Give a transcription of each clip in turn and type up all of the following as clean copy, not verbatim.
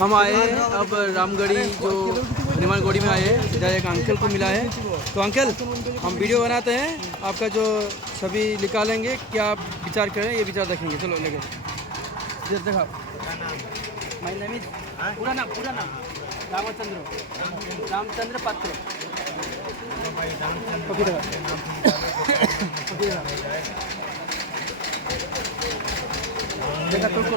हम आए हैं अब रामगढ़ी जो हनुमानगढ़ी में आए हैं। इधर एक अंकल को मिला है। तो अंकल, हम वीडियो बनाते हैं, आपका जो छवि निकालेंगे, क्या आप विचार करें ये विचार देखेंगे। चलो लेके देखा। माय नेम इज पूरा नाम रामचंद्र पात्र। ओके देखा तुमको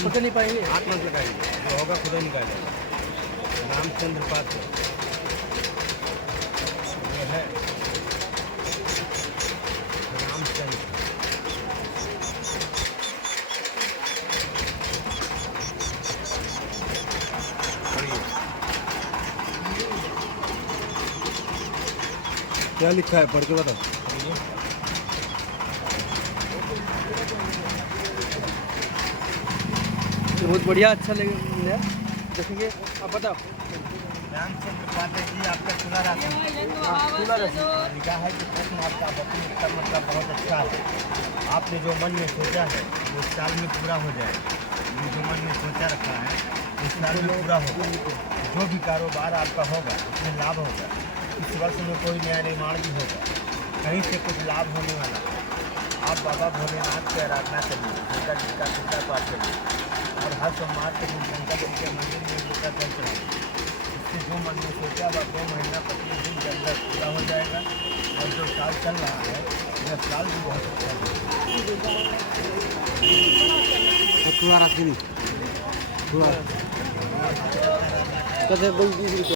पकड़ नहीं पाएंगे। हाथ मत लगाइए, जो होगा खुद ही निकालेगा। रामचंद्र पात्र ये है रामचंद्र। क्या लिखा है पढ़ के बताओ। बहुत बढ़िया, अच्छा लगेगा, देखेंगे। आप बताओ। रामचंद्र पात्र जी आपका खुला राशि लिखा है कि प्रश्न आपका मतलब बहुत अच्छा है। आपने जो मन में सोचा है वो इस साल में पूरा हो जाएगा। ये जो मन में सोचा रखा है इस साल में पूरा होगा। जो भी कारोबार आपका होगा उसमें लाभ होगा। इस वर्ष में कोई नया निर्माण भी होगा, कहीं से कुछ लाभ होने वाला है। आप बाबा भोलेनाथ की आराधना करिए, शंकर जी का पूजा पाठ करिए और हर सोमवार के दिन शंकर जी के मंदिर में पूजा कर चढ़ाइए। इससे जो मन में सोचा वह 2 महीना 25 दिन के अंदर पूरा हो जाएगा। और जो साल चल रहा है यह साल भी बहुत अच्छा है।